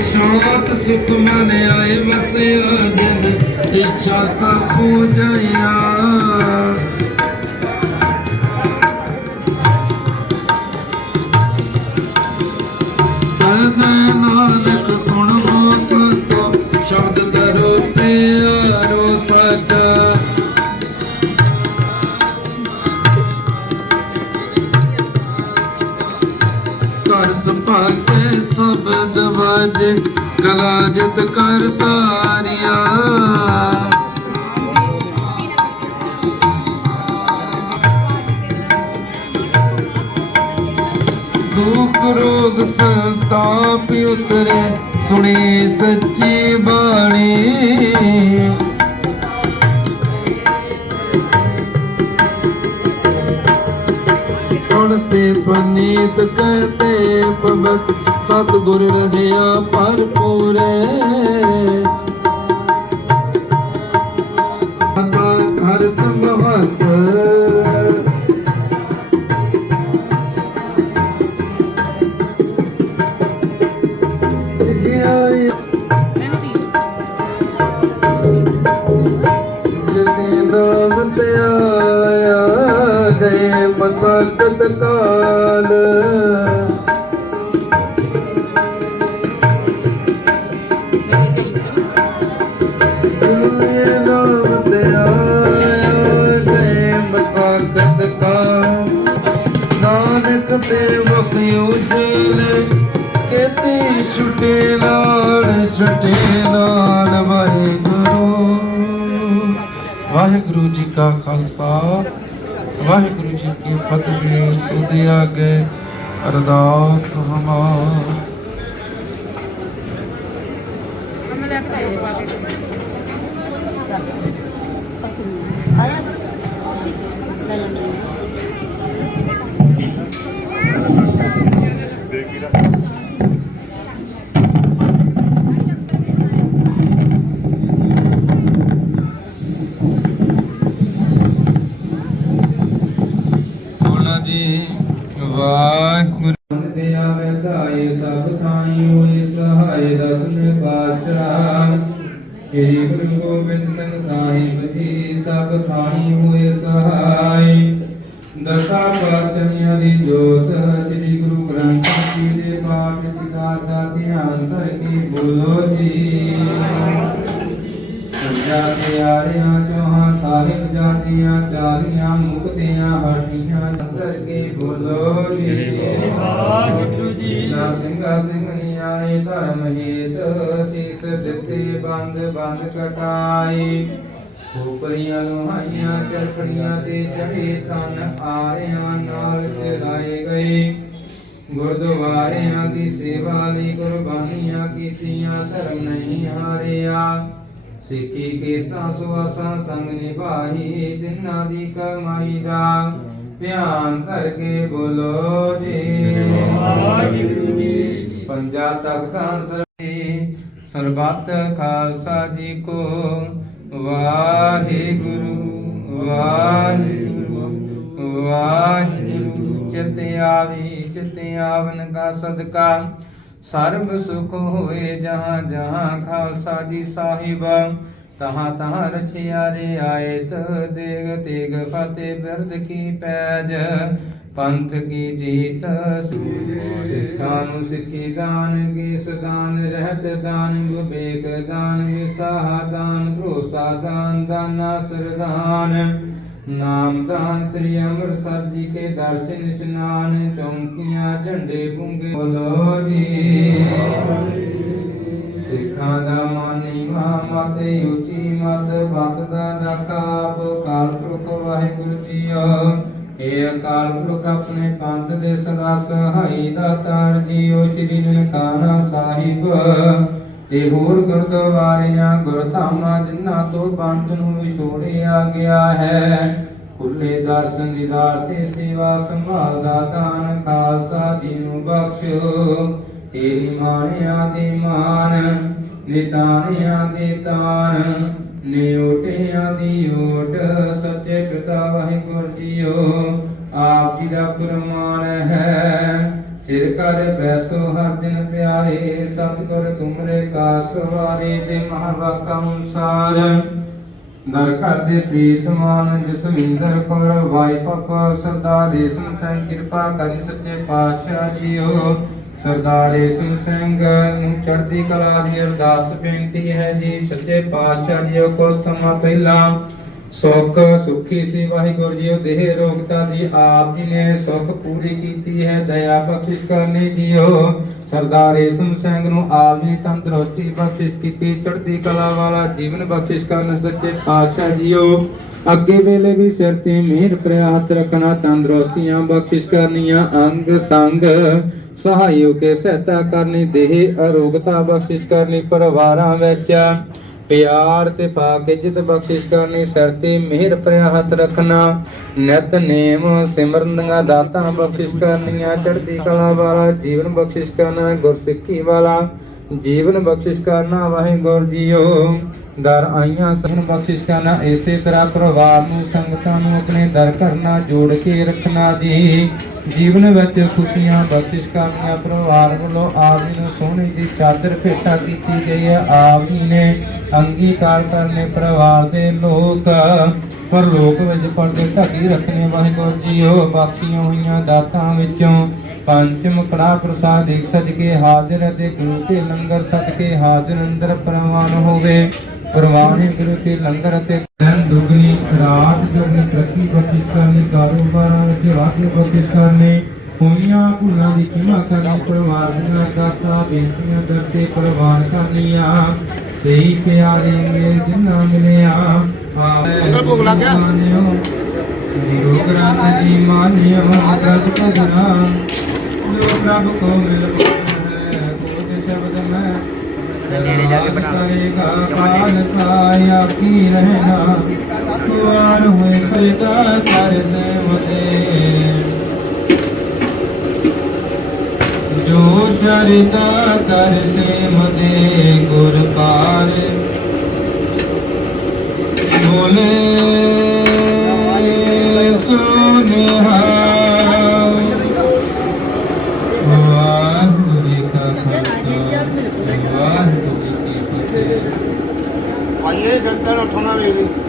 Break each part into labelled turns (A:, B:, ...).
A: ਸ਼ਾਂਤ ਸੁਖ ਮਨ ਆਏ ਵਸਿਆ ਦਿਨ ਇੱਛਾ ਸਭ ਪੂਜਿਆ ਸ਼ਬਦ ਵਾਜੇ ਜਿਤ ਕਰ ਤਾਰਿਆ। ਦੁਖ ਰੋਗ ਸੰਤਾਪ ਉਤਰੇ ਸੁਣੀ ਸੱਚੀ ਬਾਣੀ। ਸੁਣਤੇ ਪਨੀਤ ਕਹਤੇ ਪਵਤ ਸਤਿਗੁਰ ਰਜਿਆ ਭਰਪੂਰੇ। ਕਾਲ ਜਿੰਦੇ ਨਾਮ ਤੇ ਆਇਆ ਨਾਨਕ ਤੇ ਵਖਿਉ ਛੁਟੇ ਨਾਲ ਛੁਟੇ ਨਾਲ ਵਾਹਿਗੁਰੂ। ਵਾਹਿਗੁਰੂ ਜੀ ਕਾ ਖਾਲਸਾ। ਵਾਹਿਗੁਰੂ ਜੀ ਕੀ ਫਤਿਹ ਉਹਦੇ ਅੱਗੇ ਅਰਦਾਸ ਹਮਾਰ। ਸੋਨਾ ਜੀ, ਵਾਹਿਗੁਰੂ। ਤੇ ਆਵੇ ਸਭ ਥਾਈ ਹੋਏ ਸਹਾਇ ਦਸਨ ਪਾਤਸ਼ਾਹ। ਸ੍ਰੀ ਗੁਰੂ ਗੋਬਿੰਦ ਸਿੰਘ ਸਾਹਿਬ ਜੀ, ਸਭ ਥਾਈ ਕਟਾਈ।
B: ਉਪਰੀਆਂ ਲੋਹਾਈਆਂ ਚਰਖੜੀਆਂ ਤੇ ਚੜੇ ਤਨ ਆਰਿਆਂ ਨਾਲ ਚਲਾਏ ਗਏ। ਗੁਰਦੁਆਰਿਆਂ ਦੀ ਸੇਵਾ ਲਈ ਕੁਰਬਾਨੀਆਂ ਕੀਤੀਆਂ ਧਰਮ ਨਹੀਂ ਹਾਰਿਆ। ਸਿੱਖੀ ਕੇ ਸੁਆਸਾਂ ਸੰਗ ਨਿਭਾਈ ਦਿਨਾਂ ਦੀ ਕਮਾਈ ਦਾ ਧਿਆਨ ਕਰਕੇ ਬੋਲੋ ਜੀ।
C: ਵਾਹਿਗੁਰੂ ਜੀ।
B: ਪੰਜਾ ਤਖਤਾਂ ਸਰਬੱਤ ਖਾਲਸਾ ਜੀ ਕੋ, ਵਾਹਿਗੁਰੂ ਵਾਹਿਗੁਰੂ ਵਾਹਿਗੁਰੂ। ਚਿਤ ਆਵੀ, ਚਿਤ ਆਵਨ ਕਾ ਸਦਕਾ, ਸਰਬ ਸੁਖ ਹੋਏ ਜਹਾਂ ਜਹਾਂ ਖਾਲਸਾ ਜੀ ਸਾਹਿਬ। ਤਹਾਂ ਤਹਾਂ ਰਛਿਆਰੇ ਆਇਤ ਦੇਗ ਤੇਗ ਫਤਿਹ ਬਿਰਦ ਕੀ ਪੈਜ। ਪੰਥ ਕੀ ਜੀਤ ਸਿੱਖਾਂ ਨੂੰ ਸਿੱਖੀ ਦਾਨ ਕੀ ਸਦਾਨ ਰਹਿਤ ਦਾਨ ਵਿਵੇਕ ਦਾਨ ਵਿਸਾਹ ਦਾਨ ਭਰੋਸਾ ਦਾਨ ਦਾਨਾ ਸਰਦਾਨ। ਨਾਮ ਦਾਨ ਸ੍ਰੀ ਅੰਮ੍ਰਿਤਸਰ ਜੀ ਕੇ ਦਰਸ਼ਨ ਇਸ਼ਨਾਨ ਚੌਂਕੀਆਂ ਝੰਡੇ ਪੁੰਗੇ। ਬੋਲੋ ਜੀ। ਸਿੱਖਾਂ ਦਾ ਮਾਨੀ ਮਤੇ ਉੱਚੀ ਮਤ ਭਗਤ ਦਾ ਨਕਾਬ ਕਾਲ ਪੁਰਖ ਵਾਹਿਗੁਰੂ ਜੀਓ। ਇਹ ਅਕਾਲ ਪੁਰਖ ਆਪਣੇ ਪੰਥ ਦੇ ਸਦਾ ਸਹਾਈ ਦਾ ਜੀਓ ਸ਼੍ਰੀ ਨਨਕਾਣਾ ਸਾਹਿਬ। ਤੇ ਹੋਰ ਗੁਰਦੁਆਰਿਆਂ, ਗੁਰਧਾਮਾਂ, ਜਿਨ੍ਹਾਂ ਤੋਂ ਪੰਥ ਨੂੰ ਵਿਛੋੜਿਆ ਗਿਆ ਹੈ, ਖੁੱਲੇ ਦਰਸ਼ਨ ਦੀਦਾਰ ਤੇ ਸੇਵਾ ਸੰਭਾਲ ਦਾ ਦਾਨ ਖਾਲਸਾ ਜੀ ਨੂੰ ਬਖਸ਼ਿਓ। ਤੇਰੀ ਮਾਣਿਆਂ ਦੇ ਮਾਨ ਨਿਤਾਣਿਆਂ ਦੇ ਤਾਨ ਨਿਉਟਿਆਂ ਦੀ ਓਟ ਸੱਚੇ ਪਿਤਾ ਵਾਹਿਗੁਰੂ ਜੀਓ। ਆਪ ਜੀ ਦਾ ਫਰਮਾਨ ਹੈ, ਸਿਰ ਕਰ ਬੈਸੋ ਹਰ ਦਿਨ ਪਿਆਰੇ, ਸਤਿਗੁਰ ਤੁਮਰੇ ਕਾ ਸਵਾਰੇ ਦੇ ਮਹਾਵਾਕਾ ਅਨੁਸਾਰ। ਦਰ ਘਰ ਦੇ ਪ੍ਰੀਤਮਾਨ ਜਸਵਿੰਦਰ ਕੌਰ ਵਾਈ ਪਾਪਾ ਸਰਦਾਰ ਰੇਸ਼ਮ ਸਿੰਘ ਕਿਰਪਾ ਕਰੀ ਸੱਚੇ ਪਾਤਸ਼ਾਹ ਜੀਓ। ਸਰਦਾਰ ਰੇਸ਼ਮ ਸਿੰਘ ਨੂੰ ਚੜ੍ਹਦੀ ਕਲਾ ਦੀ ਅਰਦਾਸ ਬੇਨਤੀ ਹੈ ਜੀ, ਸੱਚੇ ਪਾਤਸ਼ਾਹ ਜੀਓ ਕੋ ਸਮਾਂ ਪਹਿਲਾਂ ਸੁਖ, ਸੁਖੀ ਸੀ, ਵਾਹਿਗੁਰੂ ਜੀਓ ਦੇਹ ਰੋਗਤਾ ਦੀ ਆਪ ਜੀ ਨੇ ਸੁਖ ਪੂਰੀ ਕੀਤੀ ਹੈ, ਦਇਆ ਬਖਸ਼ਿਸ਼ ਕਰਨੀ ਜੀਓ ਸਰਦਾਰ ਏਸਮ ਸਿੰਘ ਨੂੰ ਆਪ ਜੀ ਤੰਦਰੁਸਤੀ ਬਖਸ਼ਿਸ਼ ਕੀਤੀ, ਚੜ੍ਹਦੀ ਕਲਾ ਵਾਲਾ ਜੀਵਨ ਬਖਸ਼ਿਸ਼ ਕਰਨ, ਸੱਚੇ ਪਾਤਸ਼ਾਹ ਜੀਓ ਅੱਗੇ ਵੇਲੇ ਵੀ ਸਿਰ ਤੇ ਮਿਹਰ ਪ੍ਰਿਆ ਹੱਥ ਰੱਖਣਾ, ਤੰਦਰੁਸਤੀਆਂ ਬਖਸ਼ਿਸ਼ ਕਰਨੀਆਂ, ਅੰਗ ਸੰਗ ਸਹਾਇਓ ਕੇ ਸਹਾਇਤਾ ਕਰਨੀ, ਦੇਹ ਅਰੋਗਤਾ ਬਖਸ਼ਿਸ਼ ਕਰਨੀ, ਪਰਿਵਾਰਾਂ ਵਿੱਚ ਪਿਆਰ ਤੇ ਪਾਕ ਇੱਜ਼ਤ ਬਖਸ਼ਿਸ਼ ਕਰਨੀ, ਸਿਰ ਤੇ ਮਿਹਰ ਪ੍ਰਿਆ ਹੱਥ ਰੱਖਣਾ, ਨਿਤ ਨੇਮ ਸਿਮਰਨ ਦੀਆਂ ਦਾਤਾਂ ਬਖਸ਼ਿਸ਼ ਕਰਨੀਆਂ, ਚੜ੍ਹਦੀ ਕਲਾ ਵਾਲਾ ਜੀਵਨ ਬਖਸ਼ਿਸ਼ ਕਰਨਾ, ਗੁਰਸਿੱਖੀ ਵਾਲਾ ਜੀਵਨ ਬਖਸ਼ਿਸ਼ ਕਰਨਾ, ਵਾਹਿਗੁਰੂ ਜੀਓ। ਦਰ ਆਈਆਂ ਸਹਨ ਬਖਸ਼ਿਸ਼ ਕਰਨਾ ਇਸੇ ਤਰ੍ਹਾਂ ਪਰਿਵਾਰ ਨੂੰ, ਸੰਗਤਾਂ ਨੂੰ ਆਪਣੇ ਦਰ ਕਰਨਾ, ਜੋੜ ਕੇ ਰੱਖਣਾ ਜੀ। ਜੀਵਨ ਵਿੱਚ ਖੁਸ਼ੀਆਂ, ਬਖਸ਼ਿਸ਼ ਕਰਨੀਆਂ ਪਰਿਵਾਰ ਵੱਲੋਂ ਆਪ ਜੀ ਨੂੰ ਸੋਹਣੀ ਦੀ ਚਾਦਰ ਭੇਟਾ ਕੀਤੀ ਗਈ ਹੈ। ਆਪ ਜੀ ਨੇ ਅੰਗੀਕਾਰ ਕਰਨੇ ਪਰਿਵਾਰ ਦੇ ਲੋਕ। ਪਰ ਲੋਕ ਵਿੱਚ ਪਰਦੇ ਢੱਕੀ ਰੱਖਣੇ, ਵਾਹਿਗੁਰੂ ਜੀਓ ਬਾਕੀਆਂ ਹੋਈਆਂ ਦਾਤਾਂ ਵਿੱਚੋਂ ਪੰਚਮ ਕੜਾ ਪ੍ਰਸਾਦ ਦੇਖ ਸਦਕੇ ਹਾਜ਼ਰ ਅਤੇ ਗੁਰੂ ਕੇ ਲੰਗਰ ਸਦਕੇ ਹਾਜ਼ਰ ਅੰਦਰ ਪ੍ਰਵਾਨ ਹੋਵੇ ਪ੍ਰਵਾਨੀ ਗੁਰੂ ਕੇ ਲੰਗਰ ਅਤੇ ਦਿਨ ਦੁਗਣੀ ਰਾਤ ਦੁਗਣੀ ਪ੍ਰਤੀ ਬਖਸ਼ਿਸ਼ ਕਰਨੀ ਕਾਰੋਬਾਰਾਂ ਵਿੱਚ ਵਾਧੇ ਬਖਸ਼ਿਸ਼ ਕਰਨੀ ਹੋਈਆਂ ਭੁੱਲਾਂ ਦੀ ਖਿਮਾ ਕਰਨੀ ਪਰਿਵਾਰ ਦੀਆਂ ਦਾਤਾਂ ਬੇਨਤੀਆਂ ਦਰਤੇ ਪ੍ਰਵਾਨ ਕਰਨੀਆਂ। ਸਹੀ ਪਿਆਰੇ ਮੇਰੇ ਦਿਨਾਂ ਮਿਲਿਆ।
C: ਅੰਦਰ ਭੋਗ ਲੱਗ ਗਿਆ?
B: ਗੁਰੂ ਗ੍ਰੰਥ ਜੀ ਮਾਨਿਓ ਪ੍ਰਭ ਭਗਨਾ ਜੋ ਪ੍ਰਭ ਕੋ ਮਿਲ
C: ਨੇੜੇ ਜਾ ਕੇ ਬਣਾ ਲਓ।
B: ਕਰੇਗਾ ਰਹਿਣਾ ਕੁਆਰ ਹੋਏ ਖਲਦਾ ਕਰਦੇ ਮਦੇ। ਜੋ ਚਰਿਤਾ ਕਰਤੇ ਮਦੇ ਗੁਰ ਪਾਰ ਬੋਲੇ, ਸੁਨਿਹਾ।
A: ¡Ay, ay, ay! ¡Ay, ay,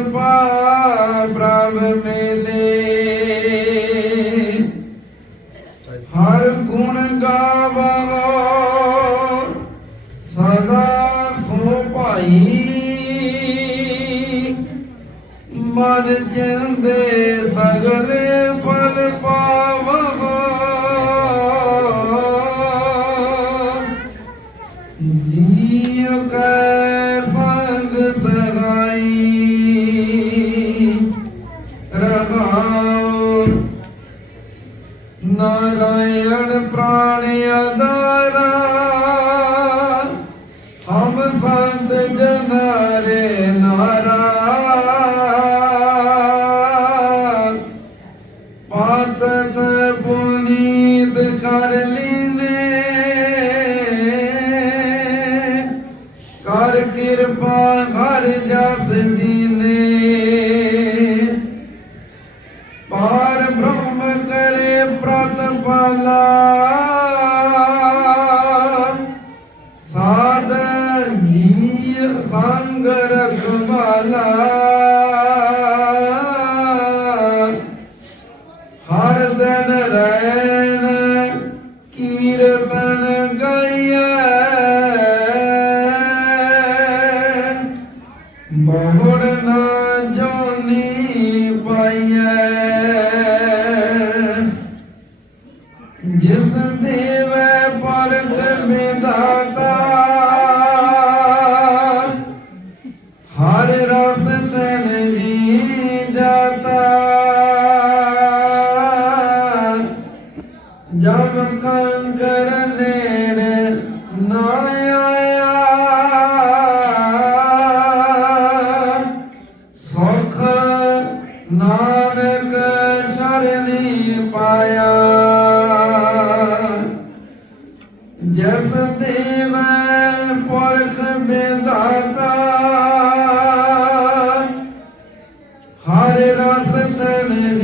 A: Pai, pra vermelhar. ਜੋਨੀ ਹਰ ਰਸ ਤਨ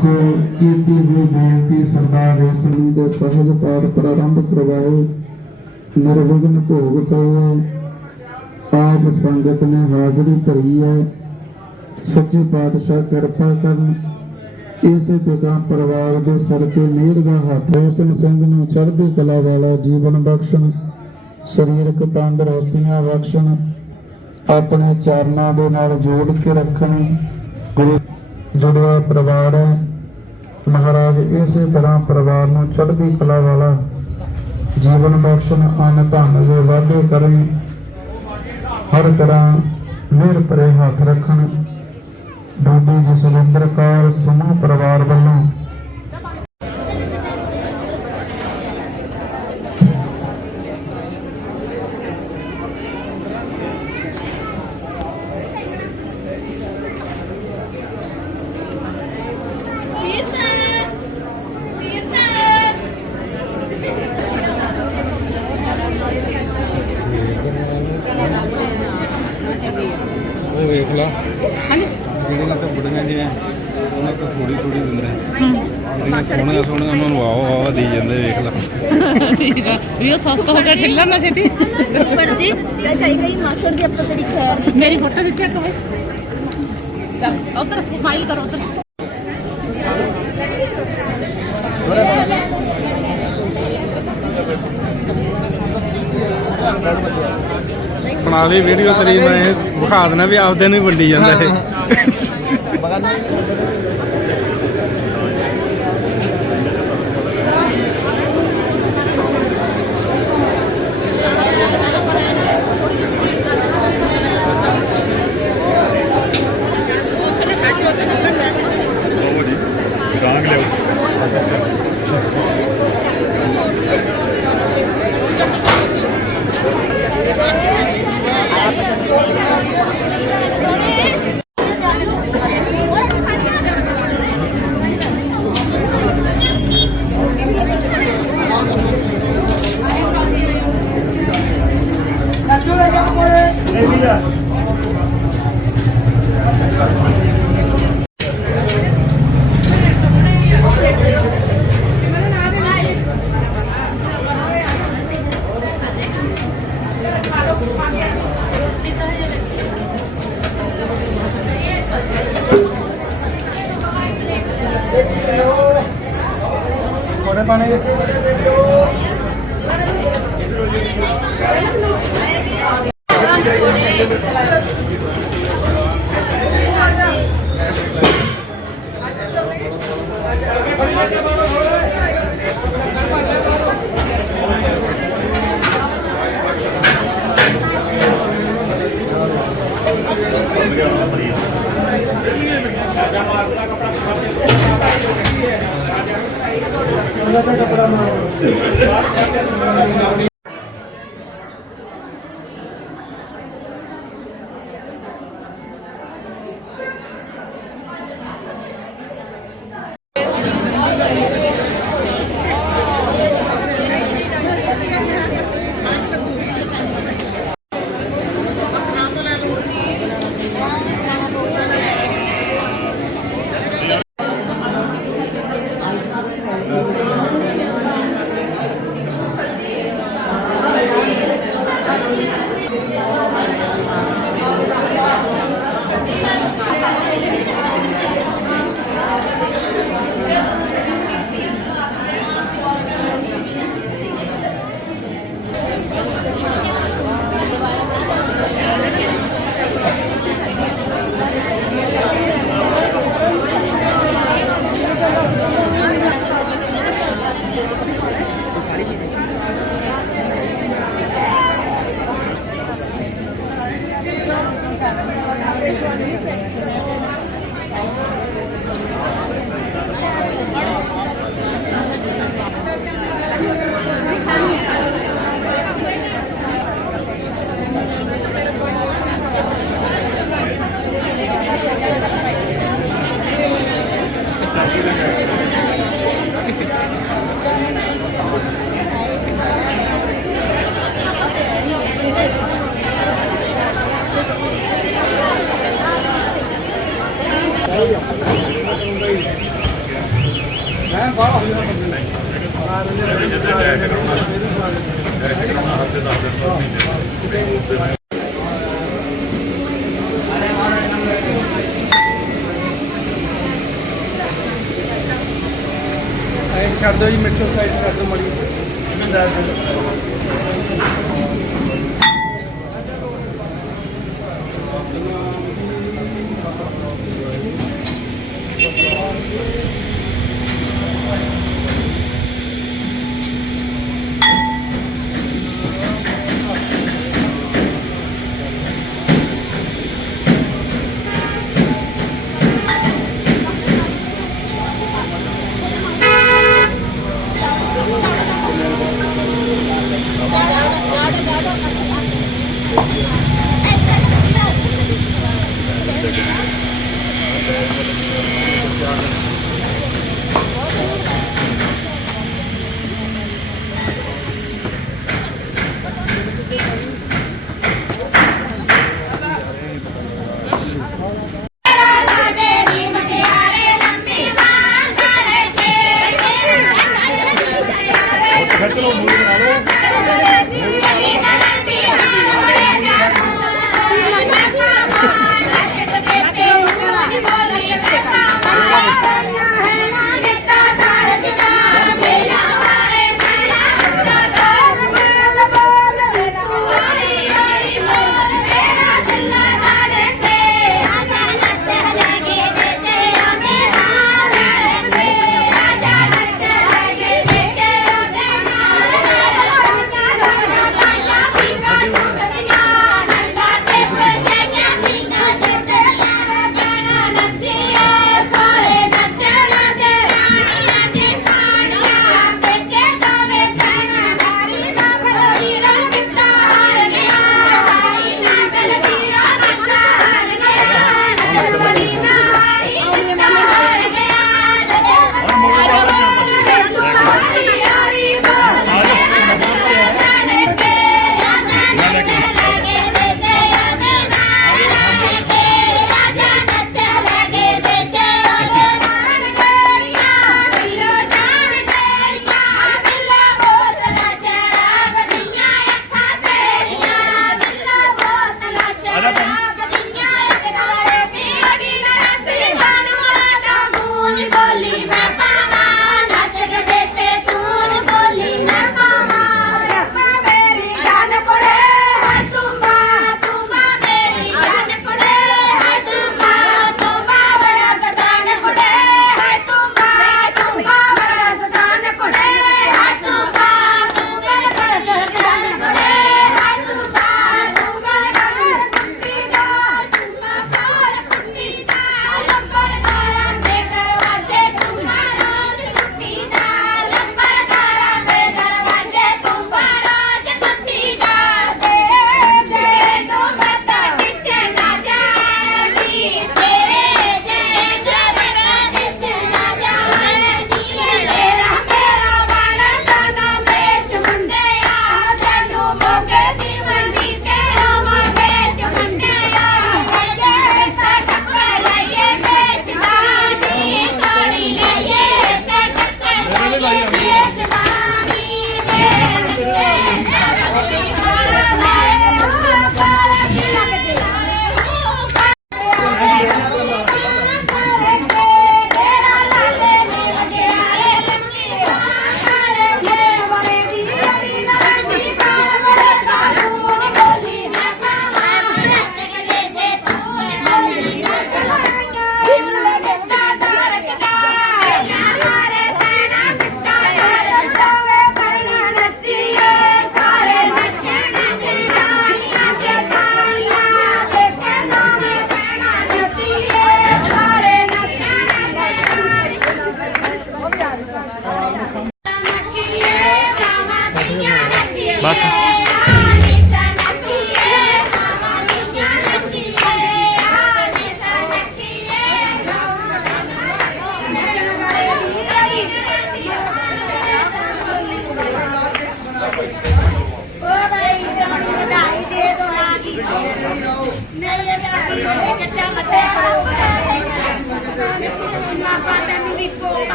A: ਸੁਖ ਕੀਤੀ ਹੋਈ ਬੇਨਤੀ ਸਰਦਾਰ ਯਸ਼ੂ ਦੇ ਸਹਿਜ ਪਾਠ ਪ੍ਰਾਰੰਭ ਕਰਵਾਓ ਨਿਰਵਿਘਨ ਭੋਗ ਪਏ ਆਪ ਸੰਗਤ ਨੇ ਹਾਜ਼ਰੀ ਭਰੀ ਹੈ। ਸੱਚੇ ਪਾਤਸ਼ਾਹ ਕਿਰਪਾ ਕਰਨ। ਇਸੇ ਪਿਤਾ ਪਰਿਵਾਰ ਦੇ ਸਿਰ ਤੇ ਮਿਹਰ ਦਾ ਹੱਥ ਰੋਸ਼ਨ ਸਿੰਘ ਨੂੰ ਚੜ੍ਹਦੀ ਕਲਾ ਵਾਲਾ ਜੀਵਨ ਬਖਸ਼ਣ, ਸਰੀਰਕ ਤੰਦਰੁਸਤੀਆਂ ਬਖਸ਼ਣ, ਆਪਣੇ ਚਰਨਾਂ ਦੇ ਨਾਲ ਜੋੜ ਕੇ ਰੱਖਣ। ਗੁਰੂ ਜੁੜਵਾ ਪਰਿਵਾਰ ਹੈ ਮਹਾਰਾਜ, ਇਸੇ ਤਰ੍ਹਾਂ ਪਰਿਵਾਰ ਨੂੰ ਚੜ੍ਹਦੀ ਕਲਾ ਵਾਲਾ ਜੀਵਨ ਬਖਸ਼ਣ, ਅਨ ਧਨ ਦੇ ਵਾਧੇ ਕਰਨ ਹਰ ਤਰ੍ਹਾਂ ਮਿਹਰ ਭਰੇ ਹੱਥ ਰੱਖਣ। ਬੀਬੀ ਜਸਵਿੰਦਰ ਕੌਰ ਸਮੂਹ ਪਰਿਵਾਰ ਵੱਲੋਂ
D: ਵੇਖ ਲਾ। ਜਿਹੜੇ ਨਾ ਬੁੜੀਆਂ ਜੀ ਉਹਨਾਂ ਤੋਂ ਥੋੜੀ ਥੋੜੀ ਦਿੰਦੇ ਜਿਹੜੀਆਂ ਸੋਹਣੀਆਂ ਸੋਹਣੀਆਂ ਉਹਨਾਂ ਨੂੰ ਆਓ ਆਵਾ ਦੇਈ ਜਾਂਦੇ ਵੇਖ ਲਾ।
E: ਠੀਕ ਆ। ਵੀ ਉਹ ਸਸਤਾ ਹੋ ਗਿਆ ਠਿੱਲਾ ਨਾ ਛੇਤੀ।
F: ਪੜਦੀ ਕਈ ਕਈ ਮਾਸਟਰ ਦੀ ਆਪਾਂ ਤੇਰੀ ਖੈਰ।
E: ਮੇਰੀ ਫੋਟੋ ਵਿੱਚ ਇੱਕ ਹੋਏ ਚੱਲ ਉਧਰ ਸਮਾਈਲ ਕਰੋ ਉਧਰ।
D: ਬਣਾ ਲਈ ਵੀਡੀਓ ਤੇਰੀ ਮੈਂ ਵਿਖਾ ਦੇਣਾ ਵੀ ਆਪਦੇ ਨੂੰ ਵੰਡੀ ਜਾਂਦਾ ਇਹ। Pone pan ahí.